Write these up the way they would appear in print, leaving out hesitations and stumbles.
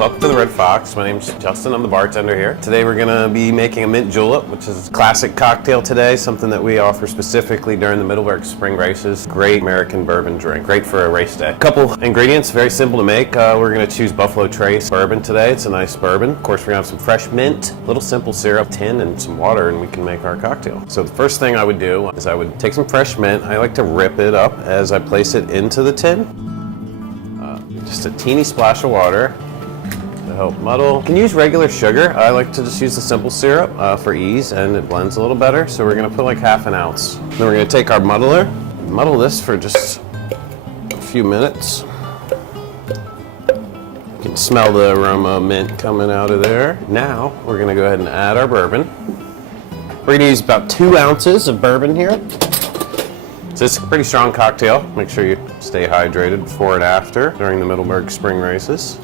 Welcome to the Red Fox. My name's Justin. I'm the bartender here. Today we're going to be making a mint julep, which is a classic cocktail today, something that we offer specifically during the Middleburg Spring Races. Great American bourbon drink, great for a race day. A couple ingredients, very simple to make. We're going to choose Buffalo Trace bourbon today. It's a nice bourbon. Of course, we're going to have some fresh mint, a little simple syrup, tin, and some water, and we can make our cocktail. So the first thing I would do is I would take some fresh mint. I like to rip it up as I place it into the tin. Just a teeny splash of water to help muddle. You can use regular sugar. I like to just use the simple syrup for ease, and it blends a little better. So we're going to put like ½ ounce. Then we're going to take our muddler, muddle this for just a few minutes. You can smell the aroma of mint coming out of there. Now we're going to go ahead and add our bourbon. We're going to use about 2 ounces of bourbon here. So it's a pretty strong cocktail. Make sure you stay hydrated before and after during the Middleburg Spring Races.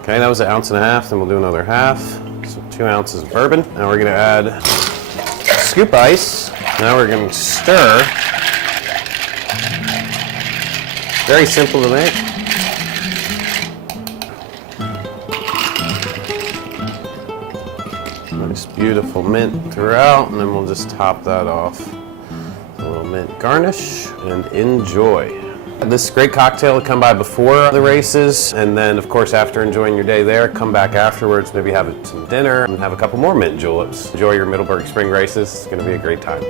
Okay, that was 1.5 ounces, then we'll do another half. So 2 ounces of bourbon. Now we're going to add scoop ice. Now we're going to stir. Very simple to make. Nice, beautiful mint throughout, and then we'll just top that off. A little mint garnish, and enjoy. This great cocktail will come by before the races, and then of course after enjoying your day there, come back afterwards, maybe have some dinner, and have a couple more mint juleps. Enjoy your Middleburg Spring Races. It's going to be a great time.